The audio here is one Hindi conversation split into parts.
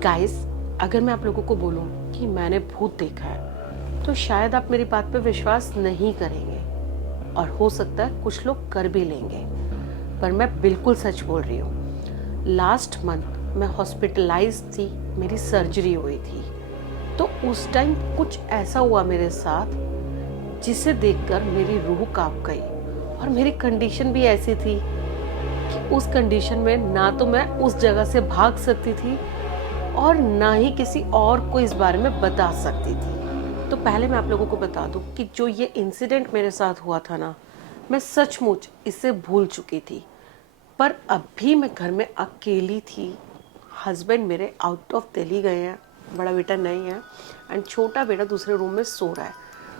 गाइस, अगर मैं आप लोगों को बोलूं कि मैंने भूत देखा है तो शायद आप मेरी बात पे विश्वास नहीं करेंगे और हो सकता है कुछ लोग कर भी लेंगे, पर मैं बिल्कुल सच बोल रही हूँ। लास्ट मंथ मैं हॉस्पिटलाइज थी, मेरी सर्जरी हुई थी। तो उस टाइम कुछ ऐसा हुआ मेरे साथ जिसे देखकर मेरी रूह कांप गई। और मेरी कंडीशन भी ऐसी थी कि उस कंडीशन में ना तो मैं उस जगह से भाग सकती थी और ना ही किसी और को इस बारे में बता सकती थी। तो पहले मैं आप लोगों को बता दूं कि जो ये इंसिडेंट मेरे साथ हुआ था ना, मैं सचमुच इसे भूल चुकी थी। पर अब भी मैं घर में अकेली थी। हस्बैंड मेरे आउट ऑफ दिल्ली गए हैं, बड़ा बेटा नहीं है, एंड छोटा बेटा दूसरे रूम में सो रहा है।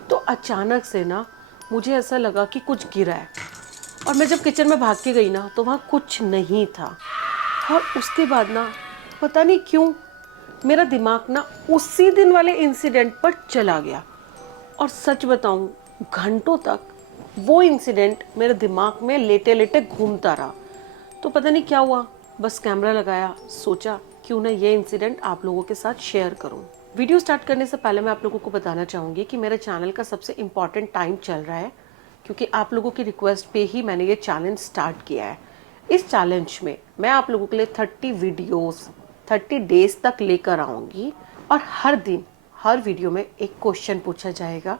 तो अचानक से ना मुझे ऐसा लगा कि कुछ गिरा है, और मैं जब किचन में भाग के गई ना तो वहाँ कुछ नहीं था। और उसके बाद ना पता नहीं क्यों मेरा दिमाग ना उसी दिन वाले इंसिडेंट पर चला गया। और सच बताऊं, घंटों तक वो इंसिडेंट मेरे दिमाग में लेटे लेटे घूमता रहा। तो पता नहीं क्या हुआ, बस कैमरा लगाया, सोचा क्यों ना ये इंसिडेंट आप लोगों के साथ शेयर करूं। वीडियो स्टार्ट करने से पहले मैं आप लोगों को बताना चाहूंगी कि मेरे चैनल का सबसे इम्पॉर्टेंट टाइम चल रहा है, क्योंकि आप लोगों की रिक्वेस्ट पे ही मैंने ये चैलेंज स्टार्ट किया है। इस चैलेंज में मैं आप लोगों के लिए 30 वीडियोस 30 डेज तक लेकर आऊंगी, और हर दिन हर वीडियो में एक क्वेश्चन पूछा जाएगा।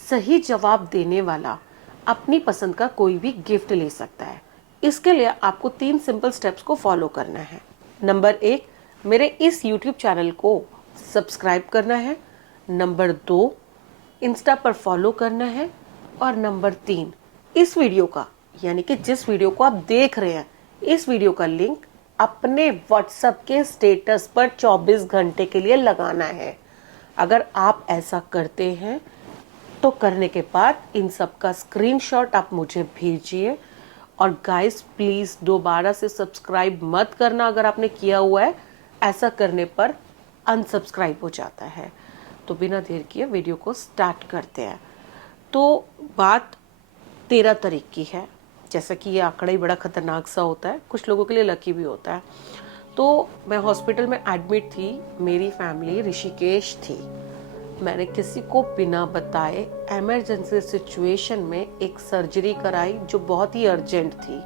सही जवाब देने वाला अपनी पसंद का कोई भी गिफ्ट ले सकता है। इसके लिए आपको 3 सिंपल स्टेप्स को फॉलो करना है। नंबर 1, मेरे इस यूट्यूब चैनल को सब्सक्राइब करना है। नंबर 2, इंस्टा पर फॉलो करना है। और नंबर 3, इस वीडियो का, यानी कि जिस वीडियो को आप देख रहे हैं, इस वीडियो का लिंक अपने व्हाट्सएप के स्टेटस पर 24 घंटे के लिए लगाना है। अगर आप ऐसा करते हैं तो करने के बाद इन सब का स्क्रीनशॉट आप मुझे भेजिए। और गाइस, प्लीज दोबारा से सब्सक्राइब मत करना अगर आपने किया हुआ है, ऐसा करने पर अनसब्सक्राइब हो जाता है। तो बिना देर किए वीडियो को स्टार्ट करते हैं। तो बात 13 तारीख की है। जैसा कि ये आंकड़ा ही बड़ा खतरनाक सा होता है, कुछ लोगों के लिए लकी भी होता है। तो मैं हॉस्पिटल में एडमिट थी, मेरी फैमिली ऋषिकेश थी। मैंने किसी को बिना बताए इमरजेंसी सिचुएशन में एक सर्जरी कराई जो बहुत ही अर्जेंट थी।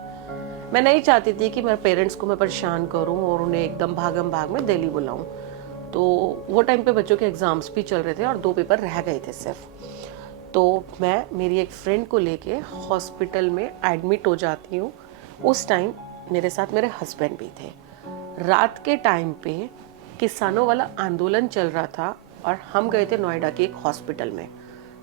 मैं नहीं चाहती थी कि मेरे पेरेंट्स को मैं परेशान करूं और उन्हें एकदम भागम भाग में दिल्ली बुलाऊं। तो वो टाइम पे बच्चों के एग्जाम्स भी चल रहे थे और 2 पेपर रह गए थे सिर्फ। तो मैं मेरी एक फ्रेंड को लेके हॉस्पिटल में एडमिट हो जाती हूँ। उस टाइम मेरे साथ मेरे हस्बैंड भी थे। रात के टाइम पे किसानों वाला आंदोलन चल रहा था और हम गए थे नोएडा के एक हॉस्पिटल में।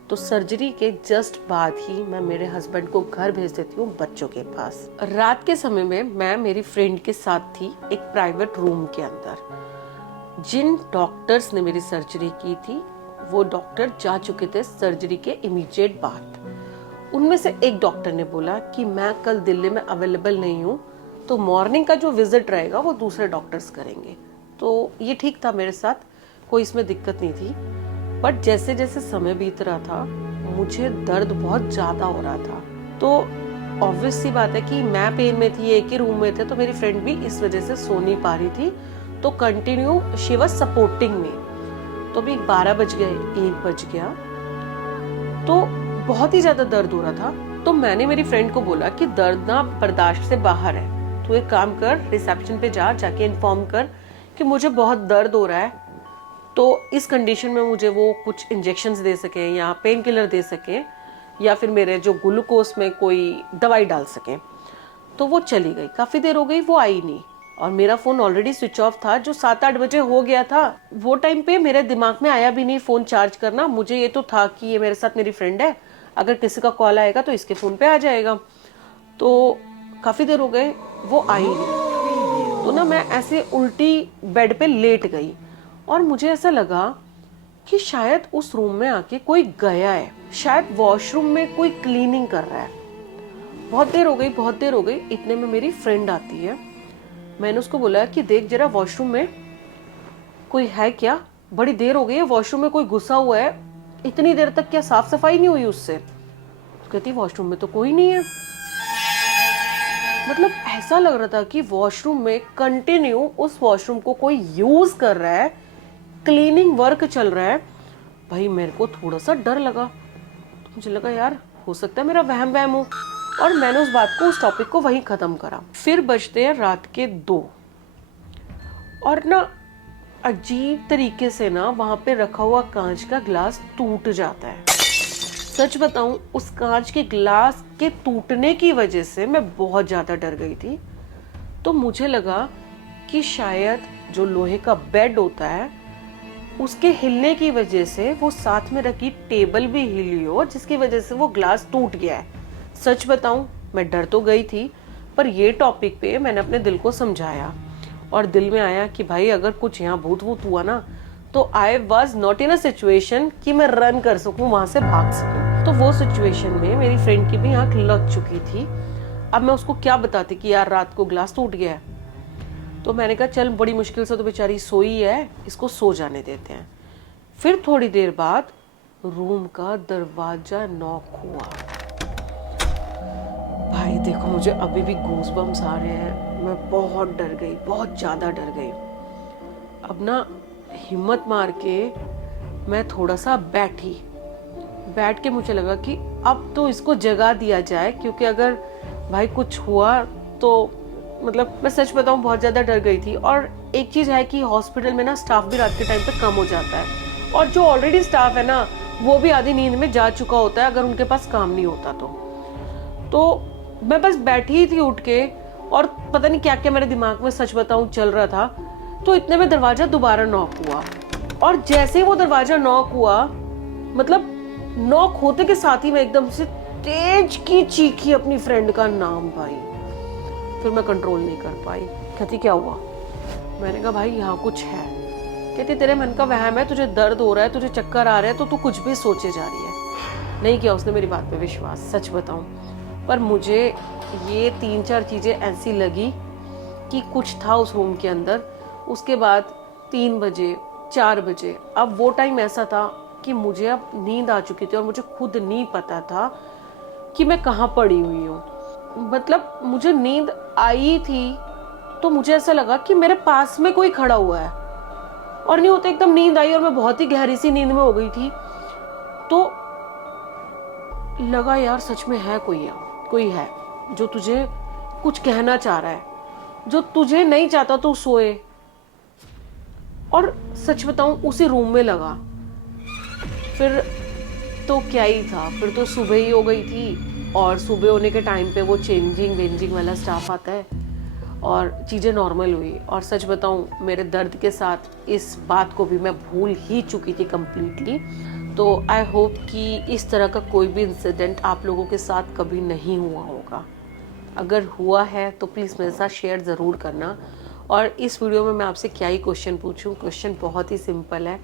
तो सर्जरी के जस्ट बाद ही मैं मेरे हस्बैंड को घर भेज देती हूँ बच्चों के पास। रात के समय में मैं मेरी फ्रेंड के साथ थी एक प्राइवेट रूम के अंदर। जिन डॉक्टर्स ने मेरी सर्जरी की थी वो डॉक्टर जा चुके थे सर्जरी के इमीडिएट बाद। उनमें से एक डॉक्टर ने बोला कि मैं कल दिल्ली में अवेलेबल नहीं हूँ, तो मॉर्निंग का जो विजिट रहेगा वो दूसरे डॉक्टर्स करेंगे। तो ये ठीक था मेरे साथ, कोई इसमें दिक्कत नहीं थी। बट जैसे जैसे समय बीत रहा था मुझे दर्द बहुत ज्यादा हो रहा था। तो ऑब्वियस सी बात है कि मैं पेन में थी, एक ही रूम में थे, तो मेरी फ्रेंड भी इस वजह से सो नहीं पा रही थी। तो continue she was supporting me. तो अभी 12 बज गए, 1 बज गया, तो बहुत ही ज्यादा दर्द हो रहा था। तो मैंने मेरी फ्रेंड को बोला कि दर्द ना बर्दाश्त से बाहर है, तो एक काम कर, रिसेप्शन पे जाके इन्फॉर्म कर कि मुझे बहुत दर्द हो रहा है, तो इस कंडीशन में मुझे वो कुछ इंजेक्शंस दे सके या पेन किलर दे सके या फिर मेरे जो ग्लूकोज में कोई दवाई डाल सके। तो वो चली गई। काफी देर हो गई, वो आई नहीं, और मेरा फोन ऑलरेडी स्विच ऑफ था, जो 7-8 बजे हो गया था। वो टाइम पे मेरे दिमाग में आया भी नहीं फोन चार्ज करना। मुझे ये तो था कि ये मेरे साथ मेरी फ्रेंड है, अगर किसी का कॉल आएगा तो इसके फोन पे आ जाएगा। तो काफी देर हो गए, वो आई नहीं। तो ना मैं ऐसे उल्टी बेड पे लेट गई और मुझे ऐसा लगा कि शायद उस रूम में आके कोई गया है, शायद वॉशरूम में कोई क्लीनिंग कर रहा है। बहुत देर हो गई। इतने में मेरी फ्रेंड आती है। मैंने उसको बोला कि देख जरा वॉशरूम में कोई है क्या, बड़ी देर हो गई है, वॉशरूम में कोई घुसा हुआ है, इतनी देर तक क्या साफ सफाई नहीं हुई उससे। तो कहती वॉशरूम में तो कोई नहीं है। मतलब ऐसा लग रहा था कि वॉशरूम में कंटिन्यू उस वॉशरूम को कोई यूज कर रहा है, क्लीनिंग वर्क चल रहा है। भाई मेरे को थोड़ा सा डर लगा, तो मुझे लगा यार हो सकता है मेरा वहम वहम हो, और मैंने उस बात को, उस टॉपिक को वहीं खत्म करा। फिर बजते हैं रात के 2, और ना अजीब तरीके से ना वहां पे रखा हुआ कांच का ग्लास टूट जाता है। सच बताऊं, उस कांच के ग्लास के टूटने की वजह से मैं बहुत ज्यादा डर गई थी। तो मुझे लगा कि शायद जो लोहे का बेड होता है उसके हिलने की वजह से वो साथ में रखी टेबल भी हिली हो, जिसकी वजह से वो ग्लास टूट गया है। सच बताऊं, मैं डर तो गई थी, पर ये टॉपिक पे मैंने अपने दिल को समझाया, और दिल में आया कि भाई अगर कुछ यहाँ भूत वूत हुआ ना, तो I was not in a situation कि मैं रन कर सकूं, वहां से भाग सकूं। तो वो सिचुएशन में मेरी फ्रेंड की भी आंख लग चुकी थी। अब मैं उसको क्या बताती कि यार रात को ग्लास टूट गया है। तो मैंने कहा चल, बड़ी मुश्किल से तो बेचारी सोई है, इसको सो जाने देते हैं। फिर थोड़ी देर बाद रूम का दरवाजा नॉक हुआ। भाई देखो, मुझे अभी भी गूज़बम्स आ रहे हैं। मैं बहुत डर गई, बहुत ज़्यादा डर गई। अब ना हिम्मत मार के मैं थोड़ा सा बैठ के मुझे लगा कि अब तो इसको जगा दिया जाए, क्योंकि अगर भाई कुछ हुआ तो मतलब मैं सच बताऊं बहुत ज़्यादा डर गई थी। और एक चीज़ है कि हॉस्पिटल में ना स्टाफ भी रात के टाइम पे कम हो जाता है, और जो ऑलरेडी स्टाफ है ना वो भी आधी नींद में जा चुका होता है अगर उनके पास काम नहीं होता तो मैं बस बैठी ही थी उठ के, और पता नहीं क्या क्या मेरे दिमाग में सच बताऊं चल रहा था। तो इतने में दरवाजा दोबारा नॉक हुआ, और जैसे ही वो दरवाजा नॉक हुआ, मतलब नॉक होते के साथ ही मैं एकदम से तेज की चीखी अपनी फ्रेंड का नाम भाई। फिर मैं कंट्रोल नहीं कर पाई। कहती क्या हुआ? मैंने कहा भाई यहाँ कुछ है। कहती तेरे मन का वहम है, तुझे दर्द हो रहा है, तुझे चक्कर आ रहे हैं, तो तू कुछ भी सोचे जा रही है। नहीं किया उसने मेरी बात पे विश्वास, सच बताऊं। पर मुझे ये 3-4 चीज़ें ऐसी लगी कि कुछ था उस रूम के अंदर। उसके बाद 3 बजे 4 बजे, अब वो टाइम ऐसा था कि मुझे अब नींद आ चुकी थी, और मुझे खुद नहीं पता था कि मैं कहाँ पड़ी हुई हूँ। मतलब मुझे नींद आई थी तो मुझे ऐसा लगा कि मेरे पास में कोई खड़ा हुआ है, और नहीं होता एकदम नींद आई और मैं बहुत ही गहरी सी नींद में हो गई थी। तो लगा यार सच में है कोई है जो तुझे कुछ कहना चाह रहा है, जो तुझे नहीं चाहता तू सोए। और सच बताऊं उसी रूम में लगा। फिर तो क्या ही था, फिर तो सुबह ही हो गई थी, और सुबह होने के टाइम पे वो चेंजिंग वेंजिंग वाला स्टाफ आता है, और चीज़ें नॉर्मल हुई। और सच बताऊं मेरे दर्द के साथ इस बात को भी मैं भूल ही चुकी थी कम्प्लीटली। तो आई होप कि इस तरह का कोई भी इंसिडेंट आप लोगों के साथ कभी नहीं हुआ होगा। अगर हुआ है तो प्लीज़ मेरे साथ शेयर ज़रूर करना। और इस वीडियो में मैं आपसे क्या ही क्वेश्चन पूछूं? क्वेश्चन बहुत ही सिंपल है,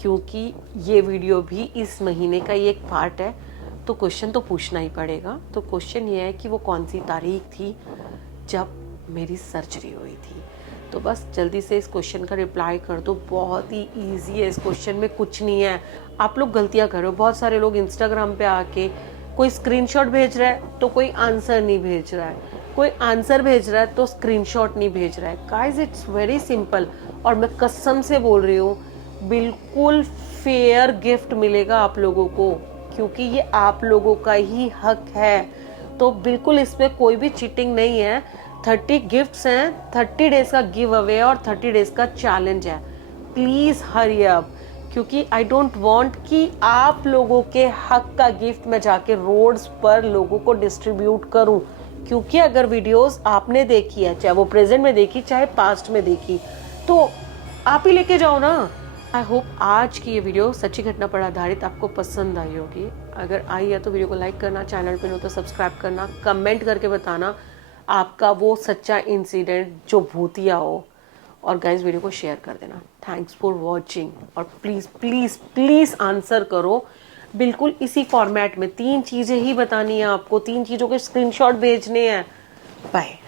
क्योंकि ये वीडियो भी इस महीने का ही एक पार्ट है, तो क्वेश्चन तो पूछना ही पड़ेगा। तो क्वेश्चन ये है कि वो कौन सी तारीख थी जब मेरी सर्जरी हुई थी? तो बस जल्दी से इस क्वेश्चन का रिप्लाई कर दो। बहुत ही ईजी है, इस क्वेश्चन में कुछ नहीं है। आप लोग गलतियाँ कर रहे हो। बहुत सारे लोग इंस्टाग्राम पे आके कोई स्क्रीनशॉट भेज रहा है तो कोई आंसर नहीं भेज रहा है, कोई आंसर भेज रहा है तो स्क्रीनशॉट नहीं भेज रहा है। गाइस इट्स वेरी सिंपल, और मैं कसम से बोल रही हूँ बिल्कुल फेयर गिफ्ट मिलेगा आप लोगों को, क्योंकि ये आप लोगों का ही हक है। तो बिल्कुल इसमें कोई भी चीटिंग नहीं है। 30 गिफ्ट्स हैं, 30 डेज का गिव अवे और 30 डेज का चैलेंज है। प्लीज़ हरी अप, क्योंकि आई डोंट वांट कि आप लोगों के हक का गिफ्ट मैं जाके रोड्स पर लोगों को डिस्ट्रीब्यूट करूं। क्योंकि अगर वीडियोस आपने देखी है, चाहे वो प्रेजेंट में देखी चाहे पास्ट में देखी, तो आप ही लेके जाओ ना। आई होप आज की ये वीडियो सच्ची घटना पर आधारित आपको पसंद आई होगी। अगर आई है तो वीडियो को लाइक करना, चैनल पर हो तो सब्सक्राइब करना, कमेंट करके बताना आपका वो सच्चा इंसिडेंट जो भूतिया हो, और गाइस वीडियो को शेयर कर देना। थैंक्स फॉर वॉचिंग, और प्लीज़ प्लीज़ प्लीज़ आंसर करो बिल्कुल इसी फॉर्मेट में। 3 चीज़ें ही बतानी है आपको, 3 चीज़ों के स्क्रीनशॉट भेजने हैं। बाय।